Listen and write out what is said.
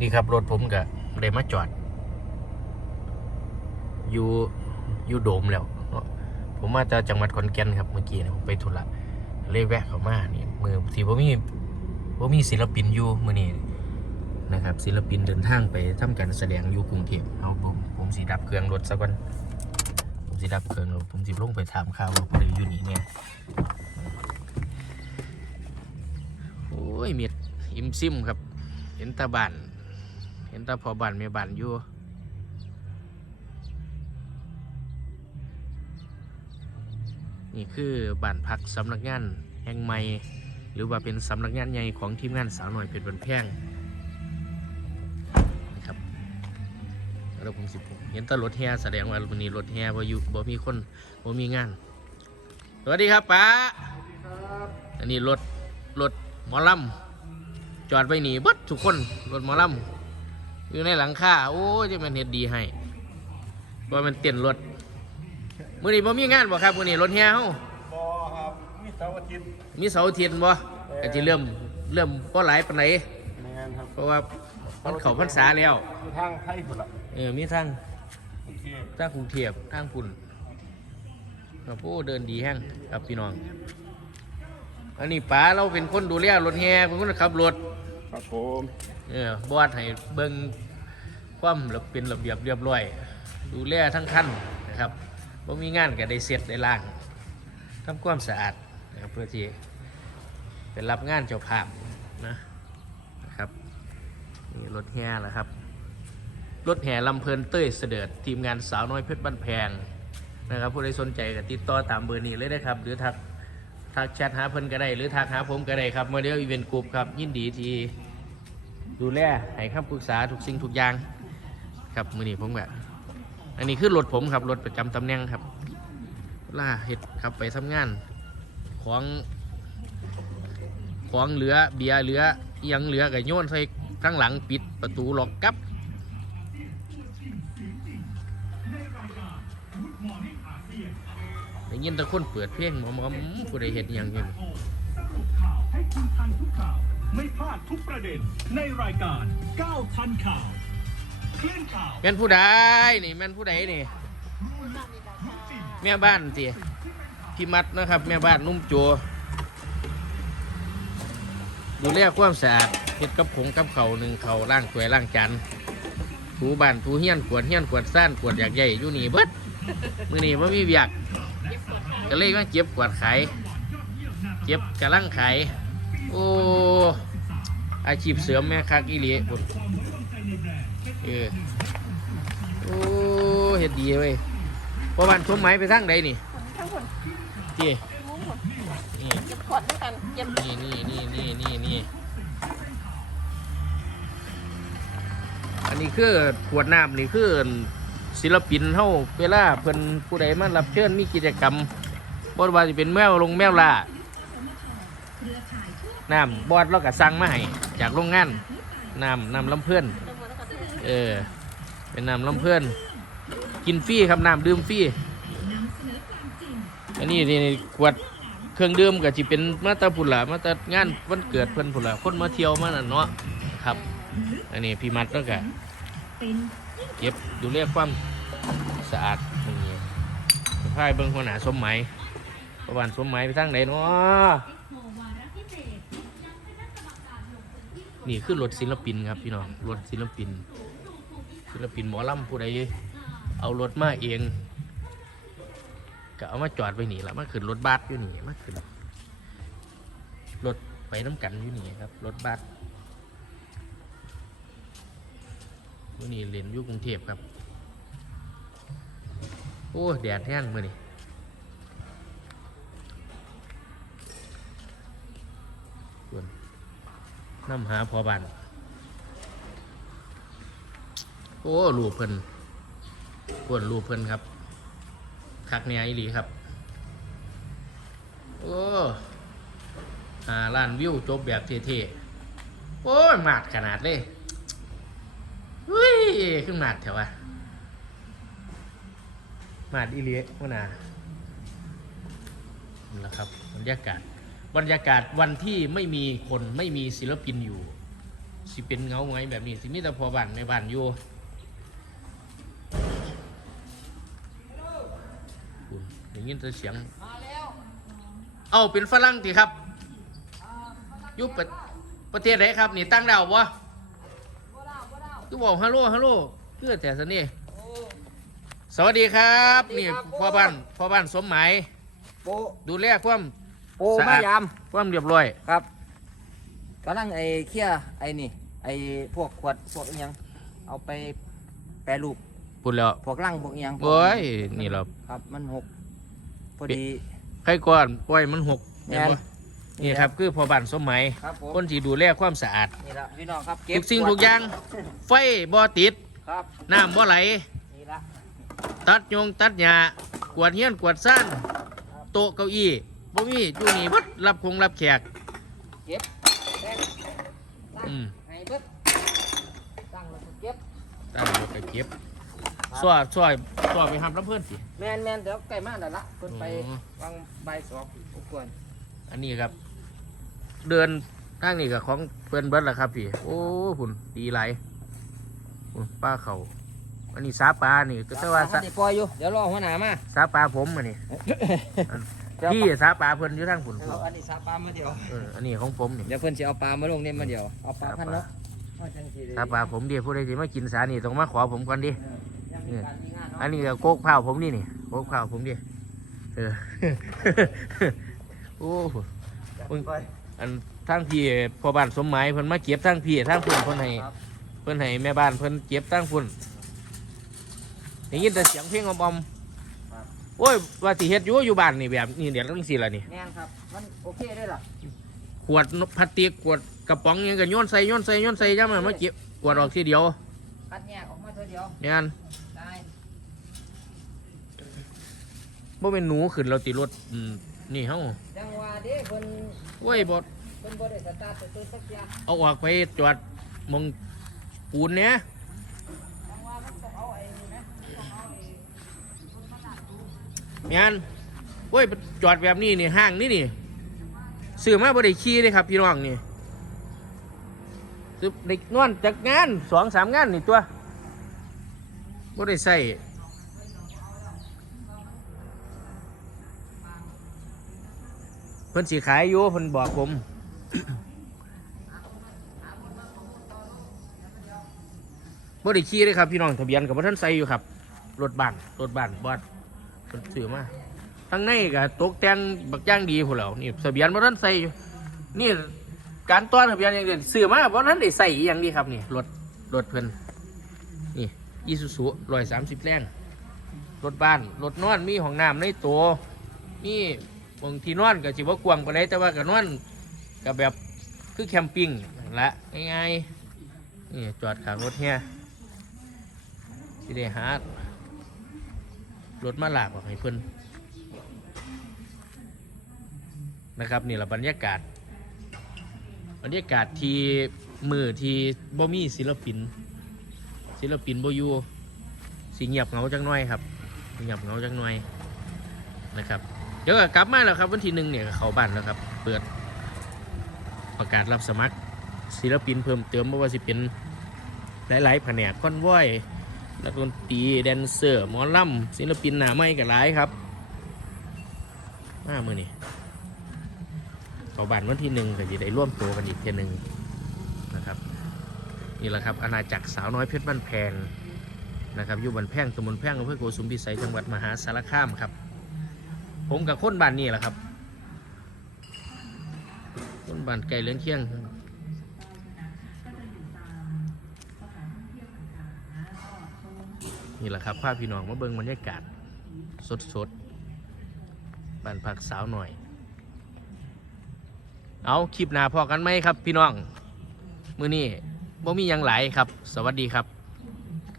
นี่ครับ รถผมก็เลยมาจอด อยู่อยู่โดมแล้ว ผมมาจากจังหวัดขอนแก่นครับเมื่อกี้นยผมไปธุระเลยแวะเข้ามานี่มือที่ผมมีผมมีศิลปินอยู่มือนี้นะครับ ศิลปินเดินทางไปทำการแสดงอยู่กรุงเทพเอาผมผมสีดับเครื่องรถสักวันผมสีดับเครื่องรถผมสิลงไปถามข่าวว่าผู้ใดอยู่นี่เนี่ยโอ้ยเมียดอิมซิมครับ เห็นตาบาน ห็นตาพอบ้านแม่บ้านอยู่นี่คือบ้านพักสำนักงานแห่งใหม่หรือว่าเป็นสำนักงานใหญ่ของทีมงานสาวหน่อยเป็นบันแพงนะครับแล้วผมสิผมเห็นแตรถแห่แสดงว่าวันนี้รถแห่บ่อยู่บ่มีคนบ่มีงานสวัสดีครับป้าอันนี้รถรถหมอลำจอดไว้หนีเบิดทุกคนรถหมอลำ อยู่ในหลังคาโอ้ยจะมันเฮ็ดดีให้ว่ามันเต้นรถมื้อนี้บ่มีงานบ่ครับมื้อนี้รถแห่เฮาบอครับมีเสาร์อาทิตย์มีเสาร์อาทิตย์บ่ก็สิเริ่มเริ่มบ่หลายปานใดแมนครับเพราะว่ามันเข้าพรรษาแล้วอยู่ทางไทยพุ่นละเออมีทั้งโอเคทางกรุงเทพทางพุ่นครับโอ้เดินดีแฮงครับพี่น้อง อันนี้ป๋าเราเป็นคนดูแลรถแห่เป็นคนขับรถครับผมเออบอดให้เบิ่ง ความระเป็นระเบียบเรียบร้อย ดูแลทั้งคันนะครับบ่มีงานก็ได้เสร็จได้ล้างทำความสะอาดนะครับเพื่อที่เป็นรับงานเจ้าภาพนะนะครับนี่รถแห่แล้วครับ รถแห่ลำเพลินเต้ยเสด็จทีมงานสาวน้อยเพชรบ้านแพงนะครับผู้ใดสนใจก็ติดต่อตามเบอร์นี้เลยนะครับ หรือทักทักแชทหาเพิ่นก็ได้หรือทักหาผมก็ได้ครับเมื่อเดียวอีเวนต์กลุ่มครับ ยินดีที่ดูแลให้คำปรึกษาทุกสิ่งทุกอย่าง ครับมือนี้ผมแบบอันนี้คือรถผมครับรถประจำตำแหน่งครับ ล่าเห็ดครับไปทำงาน ของของเหลือเบียร์เหลือยังเหลือกับโยนใส่ข้างหลังปิดประตูล็อกกับได้ยินต่คนเปิดเพลงหมอมอมผู้ใดเห็ดอยังอยู่าวให้คุณทันทุกข่าว ไม่พลาดทุกประเด็นในรายการก้าวทันข่าว แม่นผู้ใดนี่แม่นผู้ใดนี่แม่บ้านสิพี่มัดนะครับ แม่บ้านนุ่มโจดูแลความสะอาดเฮ็ดกับผงกับเขาหนึ่งเขาวล่างถ้วยล่างจานถูบ้านถูเฮียนกวดเฮียนกวดซ่านกวดอยากใหญ่อยู่นี่เบิดมือนี่ว่ามีเบียกก็เลยมาเก็บกวดขายเก็บกระลังขายโอ้อาชีพเสริมแม่คักอีหลีพุ่น เออโอ้เฮ็ดดีเว้ยพอบ้านชมไม้ไปทางใดนี่ทั้งคนที่รู้หมดนี่เก็บขวดด้วยกันเก็บนี่นี่นี่นี่นี่นี่อันนี้คือขวดน้ำนี่คือศิลปินเฮาเวลาเพิ่นผู้ใดมารับเชิญมีกิจกรรมบ่ว่าสิเป็นแมวลงแมวล่าน้ำบอดเราก็สั่งมาให้จากโรงงานน้ำน้ำลำเพื่อน เออ เป็นน้ำลำเพื่อน กินฟรีครับน้ำดื่มฟรีอันนี้นี่ขวดเครื่องดื่มก็จะเป็นมาตาผุนละมาตางานวันเกิดเพิ่อนผุนละคนมาเที่ยวมาน่ะเนาะครับ อันนี้พี่มัดแล้วก็เก็บดูแลความสะอาดอย่างนี้พายเบิ่งหัวหน้าสมหมประวันสมหมไปทางไหนเนาะนี่คือรถศิลปินครับพี่น้องรถศิลปิน ศิลปินหมอลำผู้ใดเอารถมาเองก็เอามาจอดไว้นี่ละมาขึ้นรถบัสอยู่นี่มาขึ้นรถไปน้ำกันอยู่นี่ครับรถบัสวันนี้เรียนอยู่กรุงเทพครับ โอ้แดดแห้งมือนี่ส่วนน้ำหาพอบัน โอ้รูปเพิ่นกวนรูปเพิ่นครับคักเนี่ยอีหลีครับ โอ้หาล้านวิวจบแบบเท่ๆ โอ้ยมาดขนาดเลยเฮ้ยขึ้นมาดแถววะมาดอีหลีวะนานี่แหละครับบรรยากาศบรรยากาศวันที่ไม่มีคนไม่มีศิลปินอยู่ สิเป็นเงาไงแบบนี้ สิมีแต่พอบ้านในบ้านอยู่คุณอ ย่างนี้จะเสียง เอาเป็นฝรั่งทีครับอยุบประเทศไหนครับ นี่ตั้งดาววะก็บอกฮัลโหลฮัลโหลเพื่อแต่สนี่สวัสดีครับ นี่พ่อบ้านพ่อบ้านสมหมายโปดูแลความโปสะอาดมายามความเรียบร้อยครับกำลังไอ้เคี่ยไอ้นี่ ไอ้พวกขวดพวกอิหยัง เอาไปแปรรูปพูดแล้วพวกลังพวกอิหยังโอ้ยนี่เราครับมันหก พอดีใครก่อนปล่อยมันหกแม่เห็นนบ่นี่ครับคือพ่อบ้านสมหมายครับผมคนที่ดูแลความสะอาดนี่ละพี่น้องครับทุกสิ่งขวดทุกอย่าง ไฟบ่ติด ครับน้ำบ่ไหล นี่ละตัดยงตัดหญ้ากวาดเฮียนกวาดซ่านโต๊ะเก้าอี้บ่มีอยู่นี่เบิดรับคงรับแขก เก็บแป้งตั้งอืม ให้เบิดตั้งแล้วก็เก็บตั้งแล้วก็เก็บซอยซอย ซอยไปทำน้ำเพื่อนสิ แมนแมนเดี๋ยวใกล้มากแล้วละเพิ่นไปอ๋อ วางใบายสองอุกรณ์อันนี้ครับ เดินทางนี้กับของเพื่อนเบิดแหละครับพี่ โอ้หุ่นดีไหลายหุ่นป้าเขาอันนี้สาปลานี่ก็แต่ว่าท่าสานได้ปล่อยอยู่ เดี๋ยวรอหัวหน้ามาสาปลาผมอันนี้เดี๋ยวพี่สาปลาเพิ่อนอยู่ทางฝุ่นเอาอันนี้สาปลามาเดียว เอออันนี้ของผมนี่เดี๋ยวเพิ่นสิเอาปลามาลงเนี่ยมาเดียว เอาปลาพันเนาะเอาปลาผมเดียวผู้ใดที่มากินสานี่ต้องมาขอผมก่อนดิ ยังมีการมี อันนี้ก็โกกเผาผมนี่นี่โกกเผาผมดิเออ โอ้โหเพิ่งอันทางพี่พอบ้านสมหมายเพิ่นมาเก็บทางพี่ทางพุ่นเพิ่นให้เพิ่นให้แม่บ้านเพิ่นเก็บทางพุ่นได้ยินแต่เสียงเพลงอมๆโอ้ยว่าสิเฮ็ดอยู่อยู่บ้านนี่แบบนี่เดี๋ยวต้องสิล่ะนี่แม่นครับมันโอเคได้ล่ะขวดพลาสติกขวดกระป๋องหยังก็โยนใส่โยนใส่โยนใส่ย่ำมันมาเก็บขวดออกทีเดียวคัดแยกออกมาเท่าเดียวเนี่ยอัน ได้ บ่เป็นหนูขึ้นเราติรถอืมนี่เฮาจังหวะเด้เพิ่นโอ้ยบ่เพิ่นบ่ได้สตาร์ทตัวสักอย่างเอาออกไปจอดหมองปูนเนี่ยจังหวะมันต้องเอาไอ้นี่นะต้องเอาไอ้แม่นโอ้ยจอดแบบนี้นี่ห้างนี่นี่ซื้อมาบ่ได้ขี่เลยครับพี่น้องนี่ซื้อเด็กนอนจากงานสองสามงานนี่ตัวบ่ได้ใส่ พิ่นสิขายอยู่เพิ่นบอกผมบ่ได้ขี่เลยครับพี่น้องทะเบียนกับบ่ท่านใส่อยู่ครับรถบ้านรถบ้านบอดเพิ่นซื้อมาทั้งในก็ตกแต่งบักย่างดีพุ่นแหล้วนี่ทะเบียนบ่ท่านใส่อยู่นี่การต้อนทะเบียนอย่างเดียวซื้อมาบ่ท่านได้ใส่อย่างนี้ครับนี่รถรถเพิ่นนี่อีซูซู130แรงรถบ้านรถนอนมีห้องน้ำในตัวมี บางที่นอนก็สิบ่กว้างปานใดแต่ว่าก็นอนก็แบบคือแคมปิ้งละง่ายๆนี่จอดข้างรถเฮียสิได้หารถมาหลากออกให้เพิ่นนะครับนี่แหละบรรยากาศ บรรยากาศที่มือที่บ่มีศิลปิน ศิลปินบ่อยู่สิเงียบเงาจังหน่อยครับเงียบเงาจังหน่อยนะครับ เดี๋ยวก็กลับมาแล้วครับ วันที่หนึ่งเนี่ยเขาบ้านแล้วครับ เปิดประกาศรับสมัครศิลปินเพิ่มเติมไม่ว่าสิเป็นหลายๆแผนกคอนวอยนักดนตรีแดนเซอร์หมอลำศิลปินหน้าไม่กับหลายครับมาเมื่อนี้เขาบันวันที่หนึ่งก็จะได้ร่วมตัวกันอีกเทียหนึ่งนะครับนี่แหละครับอาณาจักรสาวน้อยเพชรบ้านแพงนะครับอยู่บ้านแพงตำบลแพงอำเภอโกสุมพิสัยจังหวัดมหาสารคามครับ ผมกับคนบ้านนี่แหละครับ คนบ้านไก่เลื้อนเคียงนี่แหละครับภาพพี่น้องมาเบิ่งบรรยากาศ สดๆบ้านพักสาวหน่อย เอาคลิปหน้าพอกันไหมครับ พี่น้อง มือนี้บ่มียังไหลครับ สวัสดีครับ